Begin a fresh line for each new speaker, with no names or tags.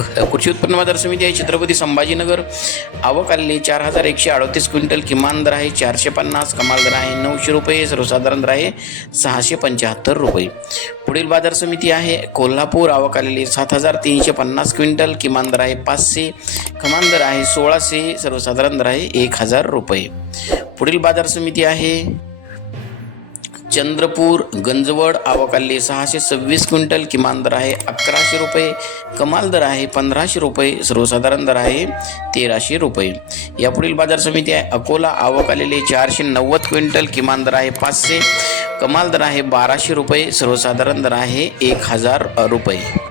कृषी उत्पन्न बाजार समिती आहे छत्रपती संभाजीनगर. आवक आलेली चार हजार एकशे अडतीस क्विंटल. किमान दर आहे चारशे पन्नास कमाल दर आहे नऊशे रुपये सर्वसाधारण दर आहे सहाशे पंच्याहत्तर रुपये. पुढील बाजार समिती आहे कोल्हापूर. आवक आलेली सात हजार तीनशे पन्नास क्विंटल. किमान दर आहे पाचशे कमान दर आहे सोळाशे सर्वसाधारण दर आहे एक हजार रुपये. पुढील बाजार समिती आहे चंद्रपूर गंजवड आवक सहाशे सव्वीस क्विंटल किमान दर आहे अकराशे रुपये. कमाल दर आहे पंधराशे रुपये. सर्वसाधारण दर आहे तेराशे रुपये. यापुढील बाजार समिती आहे अकोला आवक चारशे नव्वद क्विंटल किमान दर आहे पाचशे. कमाल दर आहे बाराशे रुपये. सर्वसाधारण दर आहे एक हजार रुपये.